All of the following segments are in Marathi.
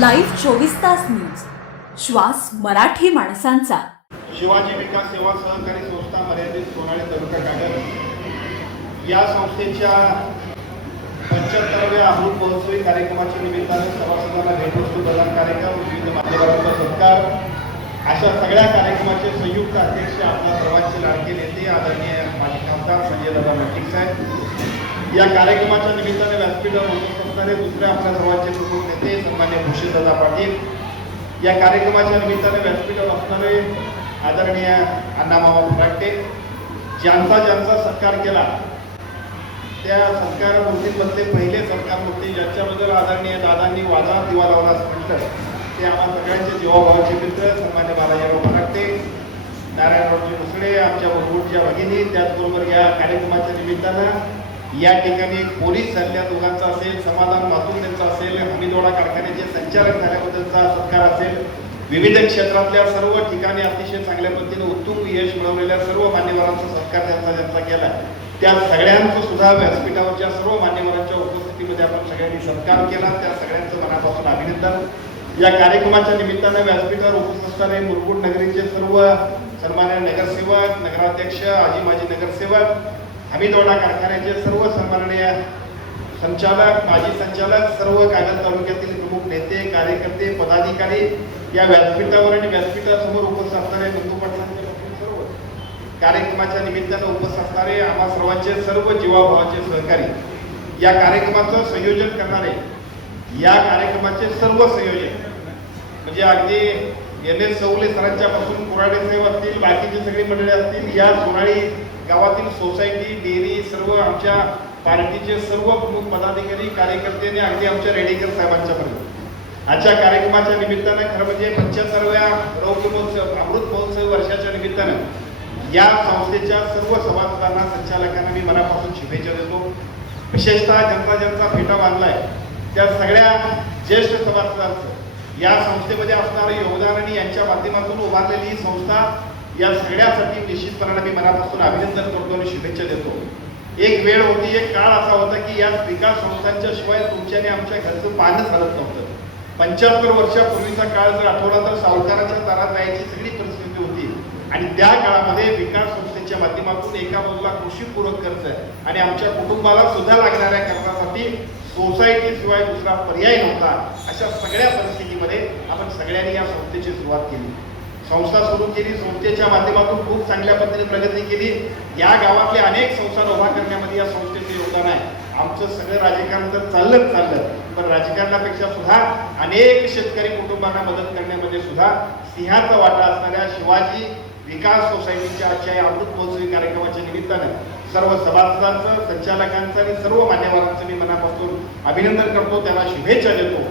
लाईव्ह 24 तास न्यूज, श्वास मराठी माणसांचा. शिवाजी विकास सेवा सहकारी संस्था मर्यादित सोनाळे तालुका कागद या संस्थेच्या 75व्या अमृत महोत्सवी कार्यक्रमाच्या निमित्ताने सभासदांना भेटवस्तू प्रदान कार्यक्रम, विविध मान्यवरांचा सत्कार अशा सगळ्या कार्यक्रमाचे संयुक्त अध्यक्ष आपल्या सर्वांचे लाडके नेते आदरणीय माजी खासदार संजय दादा मॅट्रिक साहेब. या कार्यक्रमाच्या निमित्ताने व्यासपीठावर उपस्थित असणारे दुसरे आपल्या सर्वांचे प्रमुख नेते सन्मान्य भूषणदादा पाटील, या कार्यक्रमाच्या निमित्ताने व्यासपीठावर असणारे आदरणीय अण्णामामा फराटे, ज्यांचा सत्कार केला त्या सत्कार मूर्तीमधले पहिले सत्कार मूर्ती ज्यांच्याबद्दल आदरणीय दादांनी वादात दिवा लावला म्हटलं ते आम्हा सगळ्यांचे जीवाभावाचे मित्र सन्मान्य बालाजीराव फराटे, नारायणरावजी मुसळे, आमच्या मुलगुटच्या भगिनी. त्याचबरोबर या कार्यक्रमाच्या निमित्तानं या ठिकाणी पोलीस झालेल्या दोघांचा असेल, समाधान मातूर त्यांचा असेल, हमीदवाडा कारखान्याचे संचालक झाल्याबद्दलचा सत्कार असेल, विविध क्षेत्रातल्या सर्व ठिकाणी अतिशय चांगल्या पद्धतीने उत्तुंग यश मिळवलेल्या सर्व मान्यवरांचा सत्कार ज्यांचा केला त्या सगळ्यांचं सुद्धा व्यासपीठावरच्या सर्व मान्यवरांच्या उपस्थितीमध्ये आपण सगळ्यांनी सत्कार केला. त्या सगळ्यांचं मनापासून अभिनंदन. या कार्यक्रमाच्या निमित्तानं व्यासपीठावर उपस्थित असणारे मुलगुड नगरीचे सर्व सन्मान्य नगरसेवक, नगराध्यक्ष, आजी माजी नगरसेवक, हमीदवाडा कारखान्याचे सर्व सन्माननीय संचालक, माजी संचालक, सर्व कागद तालुक्यातील प्रमुख नेते, कार्यकर्ते, पदाधिकारी या व्यासपीठावर आणि व्यासपीठासमोर उपस्थित असणारे बंधू पाटलांचे सर्व कार्यक्रमाच्या निमित्तानं उपस्थित असणारे आम्हा सर्वांचे सर्व जीवाभावाचे सहकारी, या कार्यक्रमाचं संयोजन करणारे, या कार्यक्रमाचे सर्व संयोजक म्हणजे अगदी एन.एस. चौले सरांच्या पासून कुराडे साहेब असतील, बाकीचे सगळी मंडळी असतील, या सोनाळी गावातील सोसायटी, डेअरी, सर्व आमच्या पार्टीचे सर्व प्रमुख पदाधिकारी, कार्यकर्ते आणि अगदी आमच्या रेडेकर साहेबांच्या पर्यंत आजच्या कार्यक्रमाच्या निमित्तानं खरं म्हणजे 75व्या रौद्र महोत्सव अमृत महोत्सव वर्षाच्या निमित्तानं या संस्थेच्या सर्व सभासदांना, संचालकांना मी मनापासून शुभेच्छा देतो. विशेषतः ज्यांचा फेटा बांधलाय त्या सगळ्या ज्येष्ठ सभासदांचं या संस्थेमध्ये असणारं योगदान आणि यांच्या माध्यमातून उभारलेली ही संस्था या सगळ्यासाठी निश्चितपणाने मी मनापासून अभिनंदन करतो आणि शुभेच्छा देतो. एक वेळ होती, एक काळ असा होता की या विकास संस्थांच्या शिवाय तुमच्याने आमच्या घरचं पानं चालत नव्हतं. 75 वर्षापूर्वीचा काळ जर आठवला तर सावकाराच्या दारात जायची सगळी परिस्थिती होती आणि त्या काळामध्ये विकास संस्थेच्या माध्यमातून एका बाजूला कृषीपूरक कर्ज आणि आमच्या कुटुंबाला सुद्धा लागणाऱ्या कर्जासाठी सोसायटी शिवाय दुसरा पर्याय नव्हता. अशा सगळ्या परिस्थितीमध्ये आपण सगळ्यांनी या संस्थेची सुरुवात केली, संस्था सुरू केली, संस्थेच्या माध्यमातून खूप चांगल्या पद्धतीने प्रगती केली. या गावातले अनेक संस्था उभा करण्यामध्ये या संस्थेचे योगदान आहे. आमचं सगळं राजकारण तर चाललं पण राजकारणापेक्षा सुद्धा अनेक शेतकरी कुटुंबांना मदत करण्यामध्ये सुद्धा सिंहाचा वाटा असणाऱ्या शिवाजी विकास सोसायटीच्या आजच्या या अमृत महोत्सवी कार्यक्रमाच्या निमित्तानं सर्व सभासदांचं, संचालकांचं आणि सर्व मान्यवरांचं मी मनापासून अभिनंदन करतो, त्यांना शुभेच्छा देतो.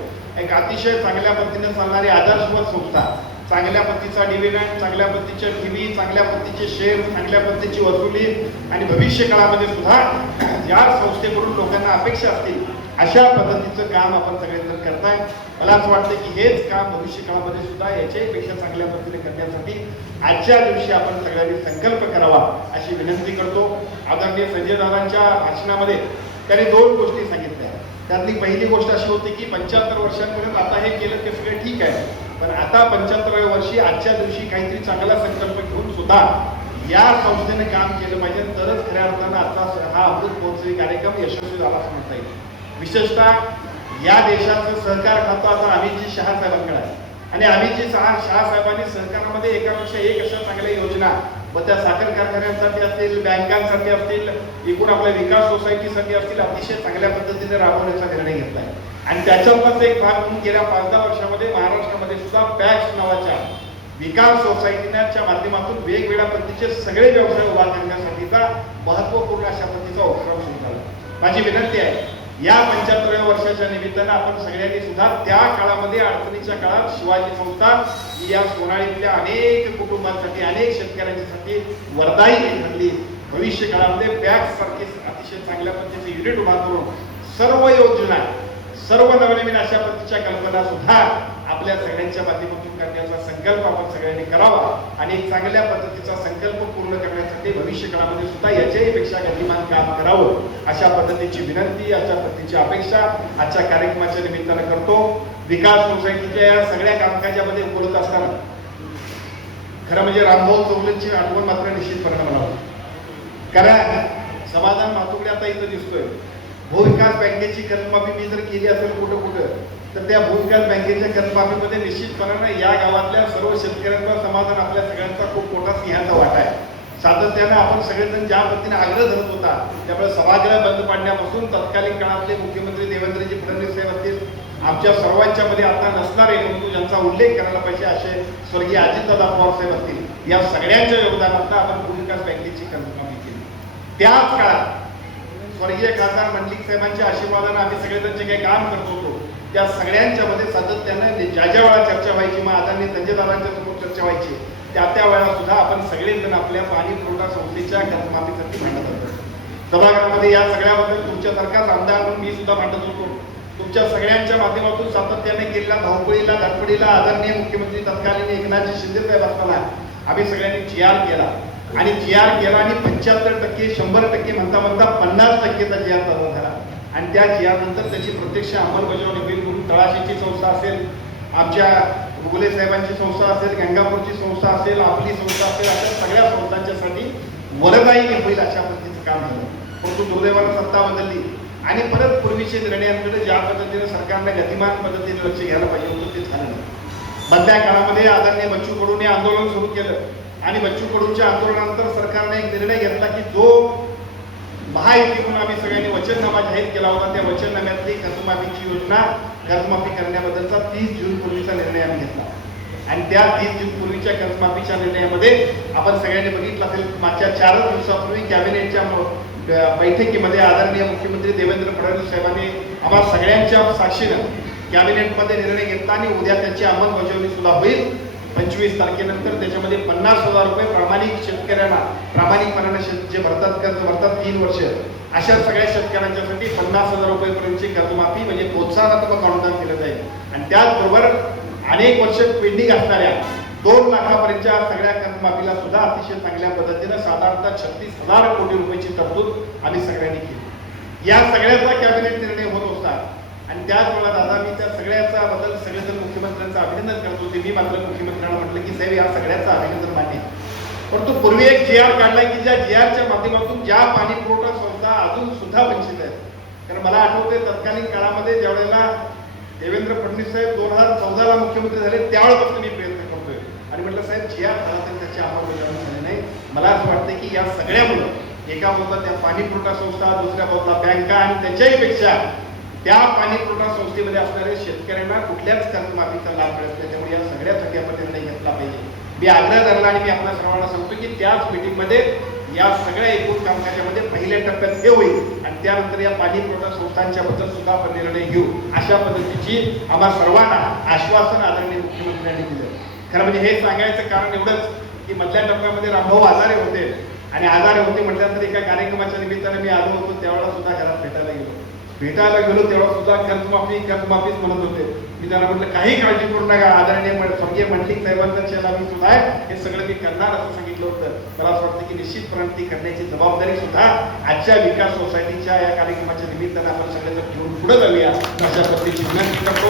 एक अतिशय चांगल्या पद्धतीने चालणारी आदर्शवत संस्था, चांगल्या पद्धतीचा डिव्हिडंड, चांगल्या पद्धतीचे ठेवी, चांगल्या पद्धतीचे शेअर, चांगल्या पद्धतीची वसुली आणि भविष्य काळामध्ये सुद्धा ज्या संस्थेकडून लोकांना अपेक्षा असतील अशा पद्धतीचं काम आपण सगळेजण करताय. मला असं वाटतं की हेच काम भविष्य काळामध्ये सुद्धा याच्यापेक्षा चांगल्या पद्धतीने करण्यासाठी आजच्या दिवशी आपण सगळ्यांनी संकल्प करावा अशी विनंती करतो. आदरणीय संजय दादांच्या भाषणामध्ये त्यांनी 2 गोष्टी सांगितल्या. त्यातली पहिली गोष्ट अशी होती की 75 वर्षांपर्यंत आता हे केलं ते सगळं ठीक आहे, पण आता 75व्या वर्षी आजच्या दिवशी काहीतरी चांगला संकल्प घेऊन सुद्धा या संस्थेने काम केलं पाहिजे, तरच खऱ्या अर्थानं आता हा अमृत महोत्सवी कार्यक्रम यशस्वी झाला असं म्हणता येईल. विशेषतः या देशाचं सहकार खातं आता अमितजी शहा साहेबांकडे आहे आणि अमितजी शहा साहेबांनी सहकारामध्ये एकापेक्षा एक अशा चांगल्या योजना व त्या साखर कारखान्यांसाठी असतील, बँकांसाठी असतील, एकूण आपल्या विकास सोसायटीसाठी असतील, अतिशय चांगल्या पद्धतीने राबवण्याचा निर्णय घेतला आहे. आणि त्याच्यातलाच एक भाग म्हणून गेल्या 5-10 वर्षामध्ये महाराष्ट्रामध्ये सुद्धा पॅक्स नावाच्या विकास सोसायटीच्या माध्यमातून वेगवेगळ्या पद्धतीचे सगळे व्यवसाय उभा करण्यासाठीचा महत्वपूर्ण अशा पद्धतीचा उपक्रम सुरू झाला. माझी विनंती आहे या 75व्या वर्षाच्या निमित्तानं आपण सगळ्यांनी सुद्धा त्या काळामध्ये अडचणीच्या काळात शिवाजी संस्था या सोनाळीतल्या अनेक कुटुंबांसाठी, अनेक शेतकऱ्यांसाठी वरदाई ठरली. भविष्य काळामध्ये पॅक्स सारखी अतिशय चांगल्या पद्धतीचे युनिट उभा करून सर्व योजना, सर्व नवनवीन अशा पद्धतीच्या कल्पना सुद्धा आपल्या सगळ्यांच्या माध्यमातून करण्याचा संकल्प आपण सगळ्यांनी करावा आणि एक चांगल्या पद्धतीचा संकल्प पूर्ण करण्यासाठी भविष्य काळामध्ये सुद्धा याच्याही पेक्षा गतिमान काम करावं अशा पद्धतीची विनंती, अशा पद्धतीची अपेक्षा आजच्या कार्यक्रमाच्या निमित्तानं करतो. विकास सोसायटीच्या या सगळ्या कामकाजामध्ये बोलत असताना खरं म्हणजे रामभाऊ चौगलेंची आठवण मात्र निश्चितपणे मला होती. कारण समाधान मातुकडे आता इथं दिसतोय. भूविकास बँकेची कर्जमाफी मी जर केली असेल कुठं कुठं, तर त्या भूविकास बँकेच्या कर्जमाफीमध्ये निश्चितपणानं या गावातल्या सर्व शेतकऱ्यांचा समाधान आपल्या सगळ्यांचा खूप मोठा सिंहाचा वाटा आहे. सातत्यानं आपण सगळेजण ज्या पद्धतीने आग्रह धरत होता, त्यामुळे सभागृह बंद पाडण्यापासून तत्कालीन काळातले मुख्यमंत्री देवेंद्रजी फडणवीस साहेब असतील, आमच्या सर्वांच्या मध्ये आता नसणारे परंतु ज्यांचा उल्लेख करायला पाहिजे असे स्वर्गीय अजितदादा पवार साहेब असतील, या सगळ्यांच्या योगदानात आपण भूविकास बँकेची कर्जमाफी केली. त्याच काळात स्वर्गीय खासदार मंडलिक साहेबांच्या आशीर्वादाने आम्ही सगळेजण जे काही काम करत होतो, त्या सगळ्यांच्या मध्ये सातत्याने ज्या ज्या वेळा चर्चा व्हायची, मग आदरणीय संजयदादांच्या समोर चर्चा व्हायची, त्या वेळेला सुद्धा आपण सगळेजण आपल्या पाणी पुरवठा संस्थेच्या कर्जमाफीसाठी भांडत होतो. सभागृहामध्ये या सगळ्याबद्दल तुमच्यासारखाच आमदार म्हणून मी सुद्धा भांडत होतो. तुमच्या सगळ्यांच्या माध्यमातून सातत्याने केलेल्या धावपळीला धडपडीला आदरणीय मुख्यमंत्री तत्कालीन एकनाथजी शिंदे साहेब असताना आम्ही सगळ्यांनी GR केला आणि GR केला आणि 75% 100% म्हणता म्हणता 50%चा GR तयार झाला आणि त्या GR नंतर त्याची प्रत्यक्ष अंमलबजावणी होईल म्हणून तळाशीची संस्था असेल, आमच्या मुगले साहेबांची संस्था असेल, गंगापूरची संस्था असेल, आपली संस्था असेल, अशा सगळ्या संस्थांच्यासाठी वरदायी होईल अशा पद्धतीचं काम झालं. परंतु दुर्दैवानं सत्ता बदलली आणि परत पूर्वीचे निर्णयांकडे ज्या पद्धतीने सरकारने गतिमान पद्धतीने लक्ष घ्यायला पाहिजे होतं ते झालं नाही. मधल्या काळामध्ये आदरणीय बच्चू कडूने आंदोलन सुरू केलं आणि बच्चू कडूंच्या आंदोलनानंतर सरकारने एक निर्णय घेतला की जो महायुती म्हणून आम्ही सगळ्यांनी वचननामा जाहीर केला होता, त्या वचननाम्यातली कर्जमाफीची योजना कर्जमाफी करण्याबद्दलचा 30 जून पूर्वीचा निर्णय आम्ही घेतला आणि त्या 30 जून पूर्वीच्या कर्जमाफीच्या निर्णयामध्ये आपण सगळ्यांनी बघितलं असेल, मागच्या 4 दिवसापूर्वी कॅबिनेटच्या बैठकीमध्ये आदरणीय मुख्यमंत्री देवेंद्र फडणवीस साहेबांनी आम्हा सगळ्यांच्या साक्षीनं कॅबिनेटमध्ये निर्णय घेतला आणि उद्या त्याची अंमलबजावणी सुद्धा होईल. 25 तारखेनंतर त्याच्यामध्ये 50,000 रुपये प्रामाणिक शेतकऱ्यांना प्रामाणिकपणाने जे भरतात कर्ज भरतात 3 वर्ष अशा सगळ्या शेतकऱ्यांच्यासाठी 50,000 रुपयेपर्यंतची कर्जमाफी म्हणजे प्रोत्साहनात्मक अनुदान केलं जाईल आणि त्याचबरोबर अनेक वर्ष पेंडिंग असणाऱ्या 2 लाखापर्यंतच्या सगळ्या कर्जमाफीला सुद्धा अतिशय चांगल्या पद्धतीनं साधारणतः 36,000 कोटी रुपयाची तरतूद आम्ही सगळ्यांनी केली. या सगळ्याचा कॅबिनेट निर्णय होत होता आणि त्याच वेळा दादा मी त्या सगळ्याचा बद्दल सगळेजण मुख्यमंत्र्यांचं अभिनंदन करत होते. मी मात्र मुख्यमंत्र्यांना म्हटलं की साहेब या सगळ्याचं अभिनंदन मान्य, परंतु पूर्वी एक GR काढलाय की ज्या GRच्या माध्यमातून ज्या पाणी पुरवठा संस्था अजून सुद्धा वंचित आहेत. कारण मला आठवते तत्कालीन काळामध्ये ज्यावेळेला देवेंद्र फडणवीस साहेब 2014ला मुख्यमंत्री झाले त्यावेळेपासून मी प्रयत्न करतोय आणि म्हटलं साहेब GR झाला तरी त्याची अंमलबजावणी झाली नाही. मला असं वाटतं की या सगळ्यामुळे एका बाजूला त्या पाणी पुरवठा संस्था, दुसऱ्या बाजूला बँका आणि त्याच्याही पेक्षा त्या पाणी पुरवठा संस्थेमध्ये असणाऱ्या शेतकऱ्यांना कुठल्याच कर्जमाफीचा लाभ मिळत नाही. त्यामुळे या सगळ्यासाठी आपण निर्णय घेतला पाहिजे. मी आग्रह धरला आणि मी आपल्या सर्वांना सांगतो की त्याच मीटिंगमध्ये या सगळ्या एकूण कामकाजामध्ये पहिल्या टप्प्यात हे होईल आणि त्यानंतर या पाणी पुरवठा संस्थांच्या बद्दल सुद्धा आपण निर्णय घेऊ अशा पद्धतीची आम्हा सर्वांना आश्वासन आदरणीय मुख्यमंत्र्यांनी दिलं. खरं म्हणजे हे सांगायचं कारण एवढंच की मधल्या टप्प्यामध्ये रामभाऊ आजारी होते आणि आजारी होते म्हटल्यानंतर एका कार्यक्रमाच्या निमित्ताने मी आलो होतो, त्यावेळेला सुद्धा घरात भेटायला गेलो तेव्हा सुद्धा कर्जमाफीच म्हणत होते. मी त्यांना म्हटलं काही काळजी करू नका, आदरणीय स्वर्गीय मंडलिक साहेबांचा चेला मी सुद्धा आहे, हे सगळं मी करणार असं सांगितलं होतं. मला असं वाटतं की निश्चितपणे ती करण्याची जबाबदारी सुद्धा आजच्या विकास सोसायटीच्या या कार्यक्रमाच्या निमित्तानं आपण सगळ्यांना घेऊन पुढे जाऊया अशा पद्धतीची विनंती करतो.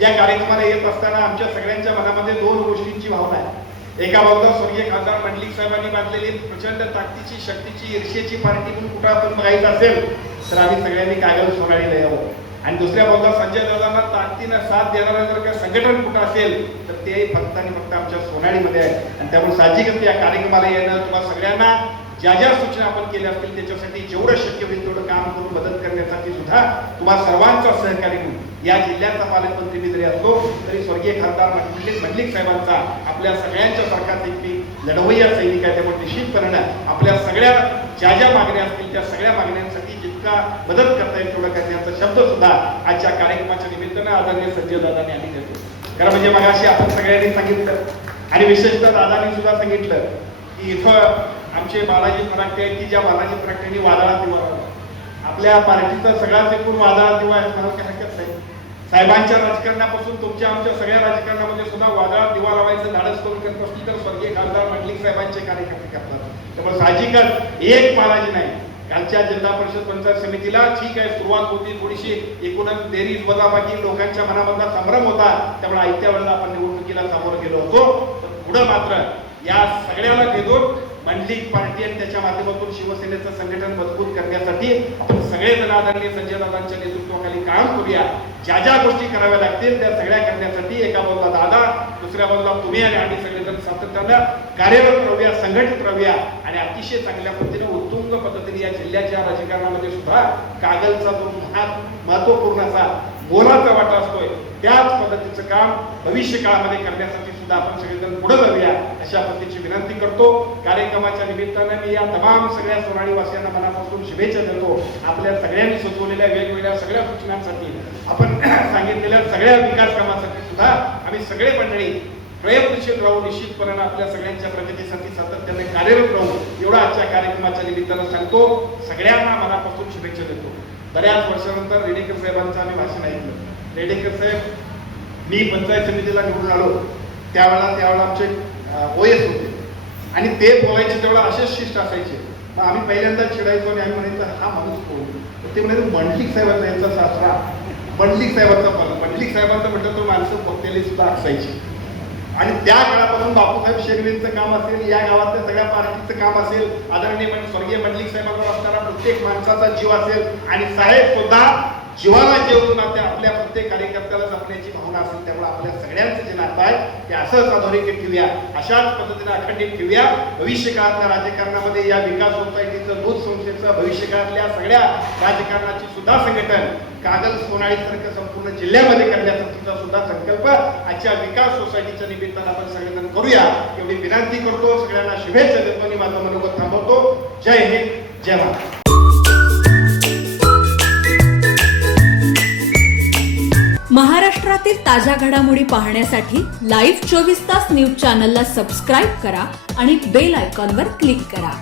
या कार्यक्रमाला येत असताना आमच्या सगळ्यांच्या मनामध्ये 2 गोष्टींची भावना आहे. एका बाजूला स्वर्गीय खासदार मंडलिक साहेबांनी बांधलेली प्रचंड ताकदीची, शक्तीची, ईर्ष्येची पार्टी म्हणून कुठं आपण बघायचं असेल तर आम्ही सगळ्यांनी कागद सोनाळीला यावं आणि दुसऱ्या बाजूला संजय दादांना ताकदीनं साथ देणारं जर का संघटन कुठं असेल तर ते फक्त आणि फक्त आमच्या सोनाळीमध्ये आहे आणि त्यामुळे साहजिकच या कार्यक्रमाला येणं तुम्हाला सगळ्यांना ज्या ज्या सूचना आपण केल्या असतील त्याच्यासाठी जेवढं शक्य होईल तेवढं काम करून मदत करण्यासाठी सुद्धा तुम्हाला सर्वांचा सहकारी म्हणून या जिल्ह्याचा पालकमंत्री मी जरी असलो तरी स्वर्गीय खासदार मंडलिक साहेबांचा आपल्या सगळ्यांच्या सारखाच एक लढवय्या सैनिक आहे. त्यामुळे निश्चितपणे आपल्या सगळ्या ज्या ज्या मागण्या असतील त्या सगळ्या मागण्यांसाठी जितका मदत करता येईल तेवढं करण्याचा शब्द सुद्धा आजच्या कार्यक्रमाच्या निमित्तानं आदरणीय संजय दादांनी आम्ही देतो. कारण म्हणजे मगाशी आपण सगळ्यांनी सांगितलं आणि विशेषतः दादांनी सुद्धा सांगितलं की इथं आमचे बालाजी फराटे आहेत की ज्या बालाजी फराटेंनी वादळात दिवा लावला. आपल्या पार्टीचा सगळाच एकूण वादळात दिवा आहे म्हणावं की हरकत नाही. साहेबांच्या राजकारणापासून तुमच्या आमच्या सगळ्या राजकारणामध्ये सुद्धा वादळात दिवा लावायचं धाडस करून करत असतील तर स्वर्गीय खासदार मंडलिक साहेबांचे कार्यकर्ते करतात. त्यामुळे साहजिकच एक बालाजी नाही कालच्या जिल्हा परिषद पंचायत समितीला ठीक आहे, सुरुवात होती थोडीशी एकूणच बेरीज वजाबाकी, लोकांच्या मनामधला संभ्रम होता, त्यामुळे आयत्या वेळेला आपण निवडणुकीला सामोरं गेलो होतो. तर पुढे मात्र या सगळ्याला भेदून मंडलिक पार्टी आणि त्याच्या माध्यमातून शिवसेनेचं संघटन मजबूत करण्यासाठी आपण सगळेजण आदरणीय संजय दादांच्या नेतृत्वाखाली काम करूया. ज्या ज्या गोष्टी कराव्या लागतील त्या सगळ्या करण्यासाठी एका बाजूला दादा, दुसऱ्या बाजूला तुम्ही आणि आम्ही सगळेजण सातत्यानं कार्यरत राहूया, संघटित राहूया आणि अतिशय चांगल्या पद्धतीने उत्तुंग पद्धतीने या जिल्ह्याच्या राजकारणामध्ये सुद्धा कागलचा जो महत्वपूर्ण असा मोलाचा वाटा असतोय त्याच पद्धतीचं काम भविष्य काळामध्ये करण्यासाठी सुद्धा आपण सगळेजण पुढे जाऊया अशा पद्धतीची विनंती करतो. कार्यक्रमाच्या निमित्तानं मी या तमाम सगळ्या सोनाळी वासियांना मनापासून शुभेच्छा देतो. आपल्या सगळ्यांनी सुचवलेल्या वेगवेगळ्या सगळ्या सूचनांसाठी, आपण सांगितलेल्या सगळ्या विकास कामासाठी सुद्धा आम्ही सगळे मंडळी प्रयत्नशील राहू, निश्चितपणे आपल्या सगळ्यांच्या प्रगतीसाठी सातत्याने कार्यरत राहू एवढा आजच्या कार्यक्रमाच्या निमित्तानं सांगतो. सगळ्यांना मनापासून शुभेच्छा देतो. बऱ्याच वर्षानंतर रेडेकर साहेबांचं आम्ही भाषण ऐकलं. रेडेकर साहेब, मी पंचायत समितीला निवडून आलो त्यावेळेला आमचे ओएस होते आणि ते बोलायचे त्यावेळेला असेच शिष्ट असायचे. मग आम्ही पहिल्यांदा चिडायचो आणि आम्ही म्हणायचं हा माणूस कोण? ते म्हणायचं मंडलिक साहेबांचा यांचा सासरा, मंडलिक साहेबांचा पण मंडलिक साहेबांचं म्हटलं तर माणसं बघतेली सुद्धा असायची. आणि त्या काळापासून बापूसाहेब शेगवेंचं काम असेल, या गावातल्या सगळ्या पार्टीचं काम असेल, आदरणीय स्वर्गीय मंडलिक साहेबांवर असणारा प्रत्येक माणसाचा जीव असेल आणि साहेब सुद्धा जीवाला जेवून आपल्या प्रत्येक कार्यकर्त्याला जपण्याची भावना असेल. त्यामुळे आपल्या सगळ्यांचं जे नातं आहे ते असंच अधोरेखित ठेवूया, अशाच पद्धतीने अखंडित ठेवूया. भविष्य काळातल्या राजकारणामध्ये या विकास सोसायटीचं, दूध संस्थेचं, भविष्य काळातल्या सगळ्या राजकारणाची सुद्धा संघटन कागल सोनाळी सारखं संपूर्ण जिल्ह्यामध्ये करण्याचा सुद्धा संकल्प आजच्या विकास सोसायटीच्या निमित्तानं आपण सगळेजण करूया एवढी विनंती करतो. सगळ्यांना शुभेच्छा देतो आणि माझं मनोगत थांबवतो. जय हिंद, जय महाराष्ट्र. महाराष्ट्रातील ताज्या घडामोडी पाहण्यासाठी लाईव्ह 24 तास न्यूज चॅनलला सबस्क्राईब करा आणि बेल आयकॉनवर क्लिक करा.